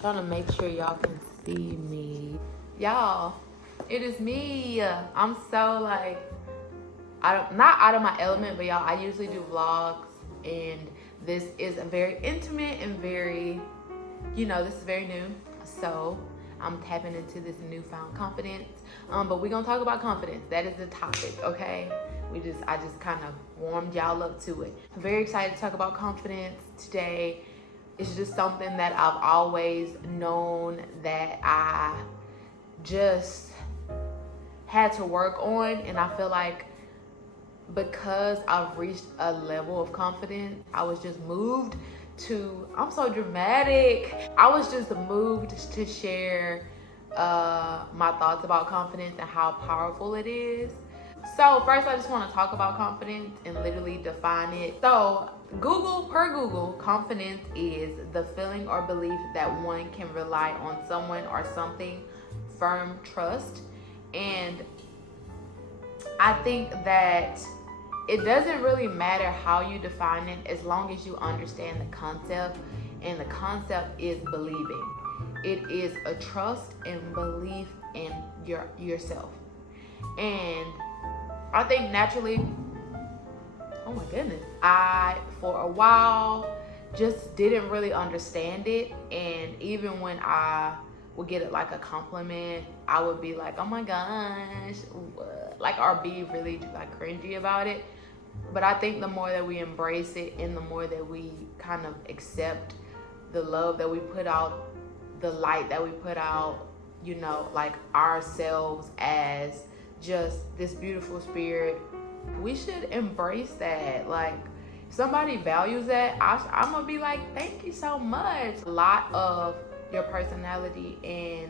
Trying to make sure y'all can see me. Y'all, it is me. I'm so like, not out of my element, but y'all, I usually do vlogs, and this is a very intimate and very, this is very new. So I'm tapping into this newfound confidence. But we're gonna talk about confidence. That is the topic, okay? I just kind of warmed y'all up to it. I'm very excited to talk about confidence today. It's just something that I've always known that I just had to work on, and I feel like because I've reached a level of confidence, I was just moved to, I'm so dramatic. I was just moved to share my thoughts about confidence and how powerful it is. So first, I just want to talk about confidence and literally define it. So per Google, confidence is the feeling or belief that one can rely on someone or something, firm trust. And I think that it doesn't really matter how you define it as long as you understand the concept. And the concept is believing. It is a trust and belief in yourself. And I think naturally, oh my goodness, I for a while just didn't really understand it. And even when I would get it like a compliment, I would be like, oh my gosh, what? Like, or be really like cringy about it. But I think the more that we embrace it and the more that we kind of accept the love that we put out, the light that we put out, like ourselves as just this beautiful spirit, we should embrace that. Like, if somebody values that, I'm gonna be like, thank you so much. A lot of your personality and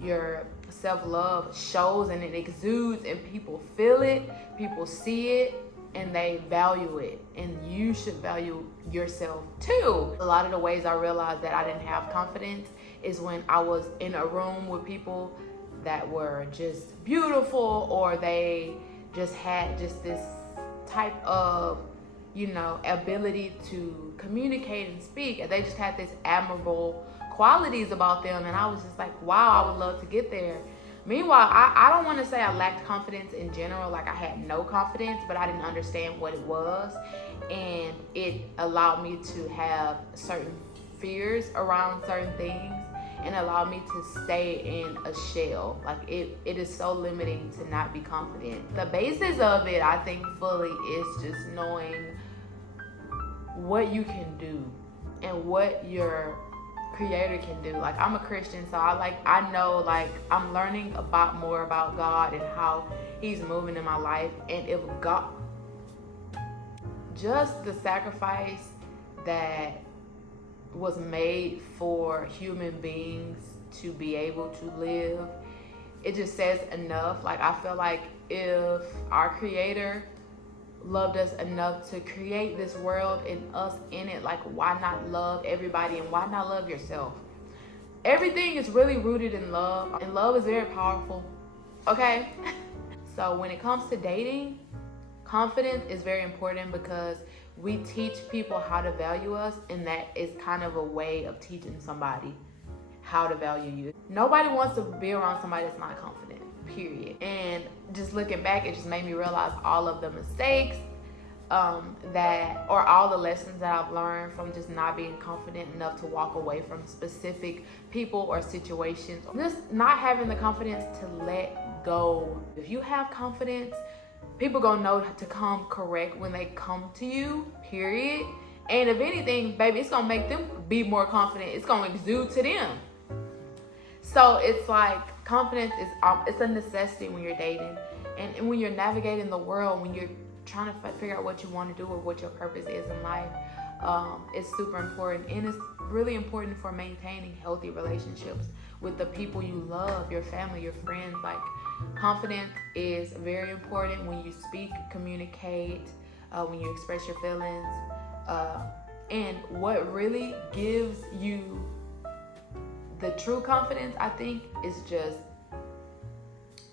your self-love shows and it exudes, and people feel it, people see it, and they value it. And you should value yourself too. A lot of the ways I realized that I didn't have confidence is when I was in a room with people that were just beautiful, or they just had just this type of, ability to communicate and speak, and they just had this admirable qualities about them, and I was just like, wow, I would love to get there. Meanwhile, I don't want to say I lacked confidence in general, like I had no confidence, but I didn't understand what it was, and it allowed me to have certain fears around certain things, and allowed me to stay in a shell. Like, it is so limiting to not be confident. The basis of it, I think, fully is just knowing what you can do and what your creator can do. Like, I'm a Christian, so I know I'm learning more about God and how he's moving in my life. And if God, just the sacrifice that was made for human beings to be able to live, it just says enough. Like, I feel like if our creator loved us enough to create this world and us in it, like, why not love everybody, and why not love yourself? Everything is really rooted in love, and love is very powerful, okay? So when it comes to dating, confidence is very important because we teach people how to value us, and that is kind of a way of teaching somebody how to value you. Nobody wants to be around somebody that's not confident, period. And just looking back, it just made me realize all of the mistakes or all the lessons that I've learned from just not being confident enough to walk away from specific people or situations. Just not having the confidence to let go. If you have confidence, people gonna know to come correct when they come to you, period. And if anything, baby, it's gonna make them be more confident. It's gonna exude to them. So it's like, confidence is it's a necessity when you're dating, and when you're navigating the world, when you're trying to figure out what you want to do or what your purpose is in life. It's super important, and it's really important for maintaining healthy relationships with the people you love, your family, your friends. Like, confidence is very important when you speak, communicate, when you express your feelings. And what really gives you the true confidence, I think, is just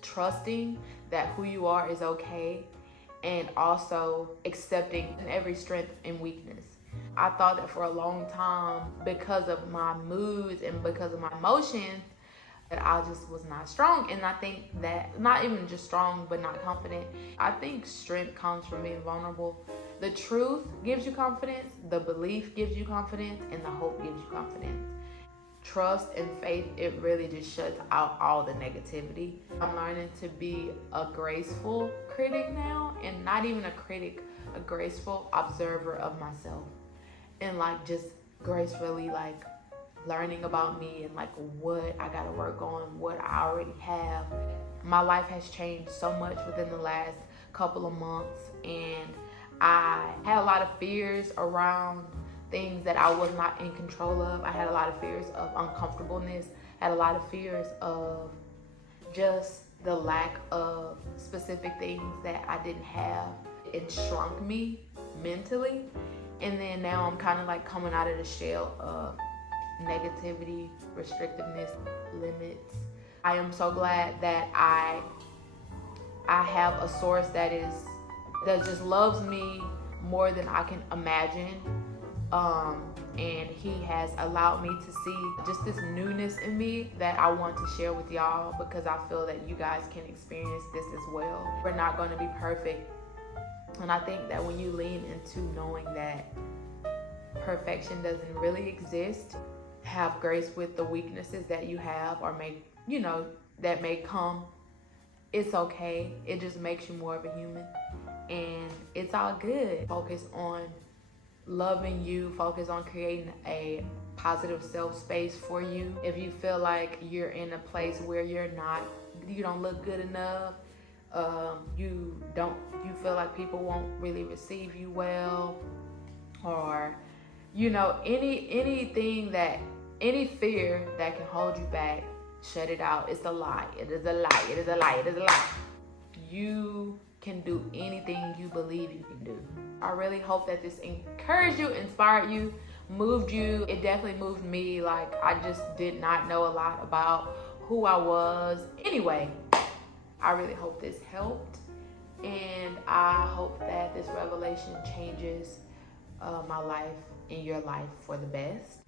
trusting that who you are is okay, and also accepting every strength and weakness. I thought that for a long time, because of my moods and because of my emotions, that I just was not strong. And I think that, not even just strong, but not confident. I think strength comes from being vulnerable. The truth gives you confidence, the belief gives you confidence, and the hope gives you confidence. Trust and faith, it really just shuts out all the negativity. I'm learning to be a graceful critic now, and not even a critic, a graceful observer of myself. And like just gracefully like learning about me and like what I gotta work on, what I already have. My life has changed so much within the last couple of months, and I had a lot of fears around things that I was not in control of. I had a lot of fears of uncomfortableness, had a lot of fears of just the lack of specific things that I didn't have. It shrunk me mentally. And then now I'm kind of like coming out of the shell of negativity, restrictiveness, limits. I am so glad that I have a source that just loves me more than I can imagine. And he has allowed me to see just this newness in me that I want to share with y'all, because I feel that you guys can experience this as well. We're not going to be perfect. And I think that when you lean into knowing that perfection doesn't really exist, have grace with the weaknesses that you have or that may come, it's okay. It just makes you more of a human. And it's all good. Focus on loving you, focus on creating a positive self space for you. If you feel like you're in a place where you don't look good enough, you feel like people won't really receive you well, or any fear that can hold you back, shut it out. It's a lie. It is a lie. It is a lie. It is a lie. You can do anything you believe you can do. I really hope that this encouraged you, inspired you, moved you. It definitely moved me. Like, I just did not know a lot about who I was. Anyway, I really hope this helped, and I hope that this revelation changes my life and your life for the best.